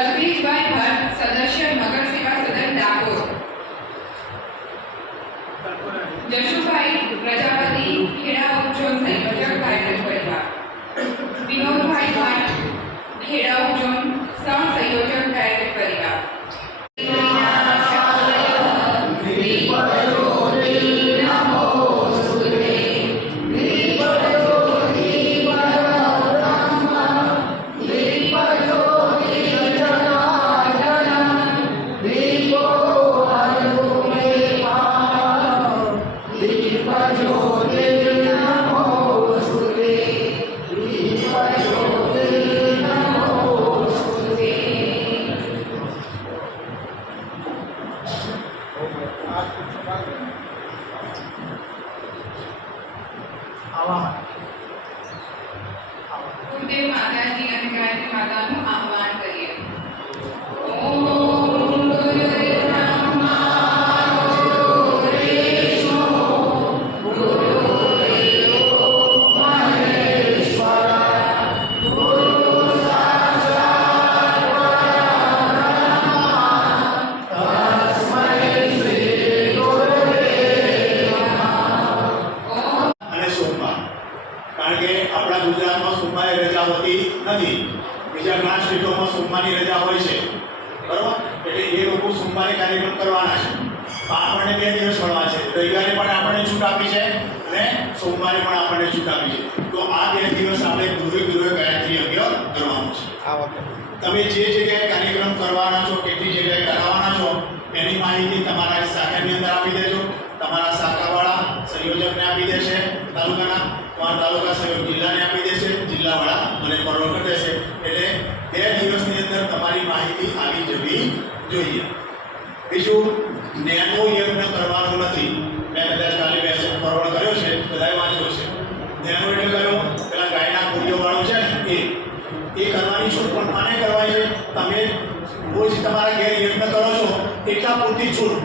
અલ્પેશભાઈ ભટ્ટ, સદસ્ય નગર સેવા સદન ડાકોર. જશુભાઈ પ્રજાપતિ, ખેડા ઉપઝોન સંયોજક કાર્યક્રમ પરિવાર. વિનોદભાઈ ભટ્ટ, ખેડા ઉપઝોન સહસંયોજક કાર્યક્રમ પરિવાર. ગુરુદેવ માતાજી અને ગાયત્રી માતાનું આહ્વાન કરીએ. બીજા ઘણા સ્ટેટોમાં સોમવારની રજા હોય છે, બરાબર? એટલે એ લોકો સોમવારે કાર્યક્રમ કરવાના છે. આપણને 2 દિવસ મળવા છે. રવિવારે પણ આપણને છૂટ આપી છે અને સોમવારે પણ આપણને છૂટ આપી છે. તો આ 2 દિવસ આપણે ગૃહે ગાયત્રી યજ્ઞ કરવાનું છે. તમે જે જગ્યાએ કાર્યક્રમ કરવાના છો, કેટલી જગ્યાએ કરાવવાના છો, એની માહિતી તમારા શાખાની અંદર આપી દેજો. તમારા શાખાવાળા સંયોજકને આપી દેશે તાલુકાના, તમારા તાલુકા સંયોજક જિલ્લાને આપી દેશે, જિલ્લાવાળા મને ફોરવર્ડ કરી દેશે. એટલે 2 દિવસની અંદર તમારી માહિતી આવી જવી જોઈએ. બીજું, નેનો યજ્ઞ કરવાનો નથી. મેં કદાચ કાલે મેસેજ ફોરવર્ડ કર્યો છે, બધાએ વાંચ્યો છે. નેનો એટલે કયો? પેલા ગાયના કુડિયોવાળું છે ને, એ કરવાની છૂટ પણ માને કરવાની છે. તમે રોજ તમારા ઘેર યજ્ઞ કરો છો એટલા પૂરતી છૂટ.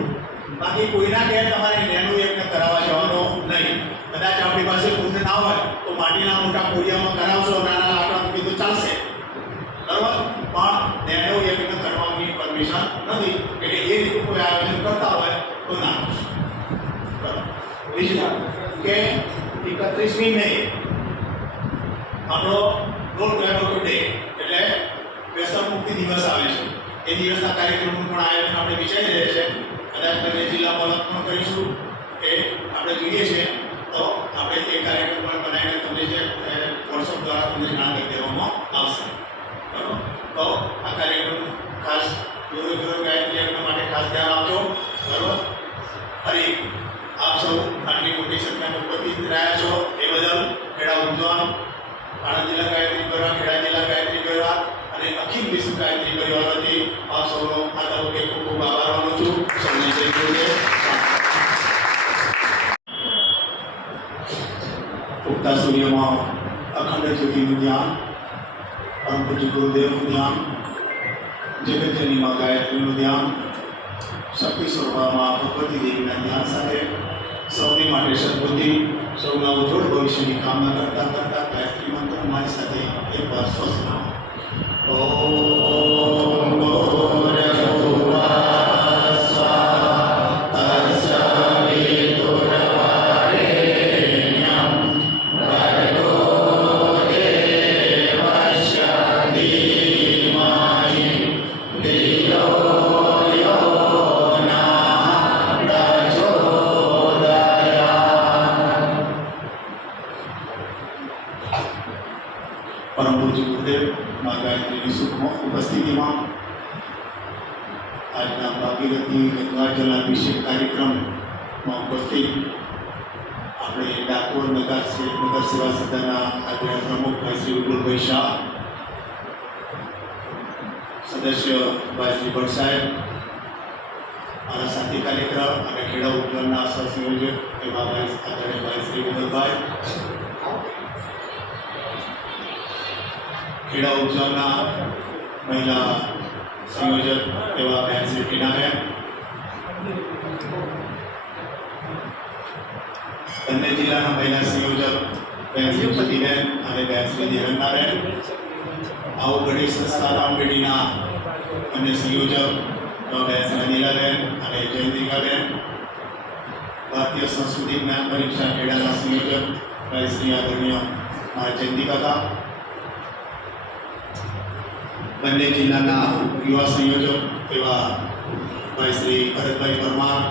બાકી કોઈના ઘેર તમારે નેનો યજ્ઞ કરાવવા જવાનો નહીં. કદાચ આપણી પાસે કુંડ ના હોય તો માટીના મોટા કોડિયામાં કરાવશો, નાના લાકડા મૂકી તો ચાલશે, બરાબર? પણ નેનો યજ્ઞ કરવાની પરમિશન નથી. એટલે એ રીતે કોઈ આયોજન કરતા હોય તો ના કરશો, બરાબર? બીજું કે 31મી મે આપણો રોડ ટ્રાફિક ડે એટલે વ્યસન મુક્તિ દિવસ આવે છે. એ દિવસના કાર્યક્રમનું પણ આયોજન આપણે વિચારી રહ્યા છીએ. કદાચ તમે જિલ્લામાં પણ કરીશું એ આપણે જોઈએ છીએ. તો આપણે એ કાર્યક્રમ પણ બનાવીને તમને જે વોટ્સઅપ દ્વારા તમને જાણ કરી દેવામાં આવશે, બરાબર? તો આ કાર્યક્રમ ખાસ ગુરુ ગાયત્રી યજ્ઞ માટે ખાસ ધ્યાન આપજો, બરાબર? ફરી આપ સૌ આટલી મોટી સંખ્યામાં ઉપસ્થિત રહ્યા છો એ બદલ ખેડા ઉપઝોન, આણંદ જિલ્લા ગાયત્રી પરિવાર, ખેડા જિલ્લા ગાયત્રી પરિવાર અને અખિલ વિશ્વ ગાયત્રી પરિવાર વતી આપ સૌનો આ તબક્કે ખૂબ ખૂબ આભાર માનું છું. સૌને જય ગુરુદેવ. ઉગતા સૂર્યમાં અખંડ જ્યોતિનું ધ્યાન, પરમ પૂજ્ય ગુરુદેવનું ધ્યાન, જગતજનની માં ગાયત્રીનું ધ્યાન, શક્તિ સ્વરૂપમાં ભગવતી દેવીના ધ્યાન સાથે સૌની માટે સદબુદ્ધિ, સૌના ઉજ્જવળ ભવિષ્યની કામના કરતા કરતા ગાયત્રી મંત્ર મારી સાથે એકવાર સ્વસ્થ. ઓમ પરમ પૂજ્ય ગુરુદેવ મા ગાયત્રીની સૂક્ષ્મ ઉપસ્થિતિમાં આજના ભાગીરથી ગંગા જલાભિષેક કાર્યક્રમમાં ઉપસ્થિત આપણે ડાકોર નગર સેવા સદનના આગળ પ્રમુખ ભાઈ શ્રી વિપુલભાઈ શાહ, સદસ્ય ભાઈ શ્રી ભટ્ટ સાહેબ, મારા સાથી કાર્યક્રમ અને ખેડા ઉપઝોનના સહસંયોજક એવા આદરણીય ભાઈ શ્રી વિનોદભાઈ, ખેડા ઉપઝોનના મહિલા સંયોજક એવા બેન શ્રી ટીનાબેન, બંને જિલ્લાના મહિલા સંયોજક બેન શ્રી પતિબેન અને બેન શ્રી દેવંતાબેન, આવો ગણેશ સંસ્થા રામપેઢીના અને સંયોજક બેન અનિલાબેન અને જયંતિકાબેન, ભારતીય સંસ્કૃતિ જ્ઞાન પરીક્ષા ખેડાના સંયોજક ભાઈ શ્રી આદરણીય મારા જયંતિકાકા, બંને જિલ્લાના યુવા સંયોજક એવા ભાઈ શ્રી ભરતભાઈ પરમાર,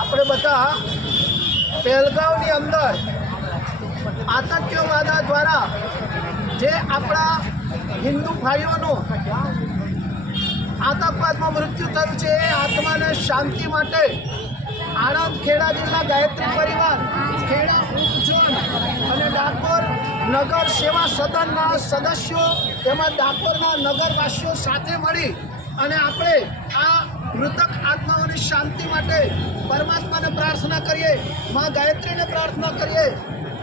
આપણે બધા પહેલગામની અંદર આતંકવાદ દ્વારા જે આપણા હિન્દુ ભાઈઓનું આતંકવાદમાં મૃત્યુ થયું છે એ આત્માને શાંતિ માટે આણંદ ખેડા જિલ્લા ગાયત્રી પરિવાર, ખેડા ઉપઝોન અને ડાકોર નગર સેવા સદનના સદસ્યો તેમજ ડાકોરના નગરવાસીઓ સાથે મળી અને આપણે આ મૃતક આત્માઓની શાંતિ માટે પરમાત્માને પ્રાર્થના કરીએ, મા ગાયત્રીને પ્રાર્થના કરીએ,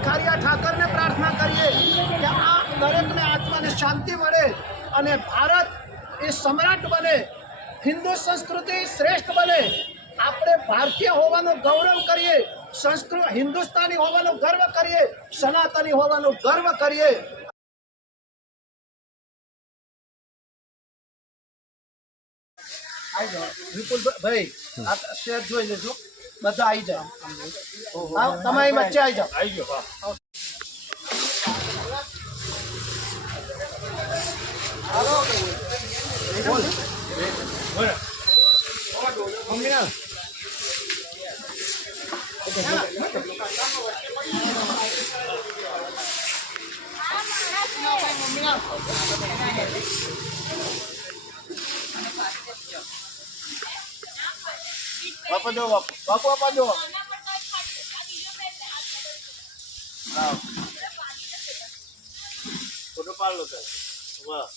કારિયા ઠાકરને પ્રાર્થના કરીએ કે આ દરેકને આત્માને શાંતિ મળે અને ભારત એ સમ્રાટ બને, હિન્દુ સંસ્કૃતિ શ્રેષ્ઠ બને, આપણે ભારતીય હોવાનો ગૌરવ કરીએ, હિન્દુસ્તાની હોવાનો ગર્વ કરીએ, સનાતની હોવાનો ગર્વ કરીએ. આવી જાઓ વિપુલભાઈ, આ શેર જોઈ લેજો, બધા આવી જાઓ, તમારી વચ્ચે આવી જાઓ. આવી ગયો. બાપા જો, બાપુ આપા જો. ફોટો પાડ લો સર. વાહ.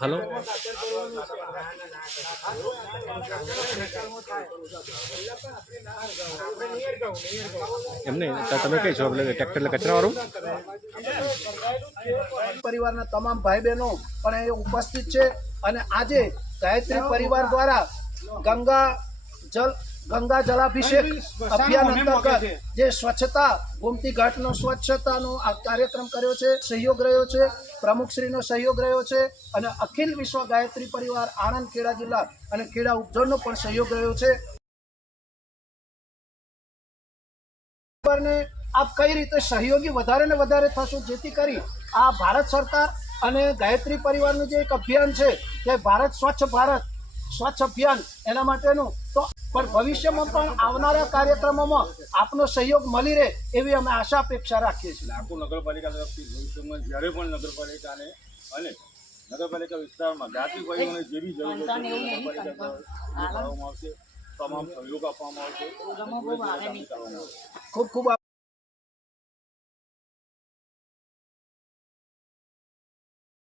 हेलो એમને તમે કઈ છો એટલે ટ્રેક્ટર એટલે કચરાવાળું પરિવારના તમામ ભાઈ બહેનો પણ એ ઉપસ્થિત છે અને આજે ગાયત્રી પરિવાર દ્વારા ગંગા જલાભિષેક અભિયાન અંતર્ગત જે સ્વચ્છતા ગોમતી ઘાટનો સ્વચ્છતાનો આ કાર્યક્રમ કર્યો છે, સહયોગ રહ્યો છે, પ્રમુખશ્રીનો સહયોગ રહ્યો છે અને અખિલ વિશ્વ ગાયત્રી પરિવાર આણંદ ખેડા જિલ્લા અને ખેડા ઉપઝોનનો પણ સહયોગ રહ્યો છે. આપ કઈ રીતે સહયોગી વધારે ને વધારે થશો જેથી કરી આ ભારત સરકાર અને ગાયત્રી પરિવારનું જે એક અભિયાન છે કે ભારત સ્વચ્છ ભારત સ્વચ્છ અભિયાન એના માટેનું તો પણ ભવિષ્યમાં પણ આવનારા કાર્યક્રમોમાં આપનો સહયોગ મળી રહે એવી અમે આશા અપેક્ષા રાખીએ છીએ. આખું નગરપાલિકા તરફથી ભવિષ્યમાં જ્યારે પણ નગરપાલિકાને અને નગરપાલિકા વિસ્તારમાં જ્ઞાતિ ભાઈઓને જે બી જરૂર હોય નગરપાલિકા કરવામાં આવશે, તમામ સહયોગ આપવામાં આવશે. ખૂબ ખૂબ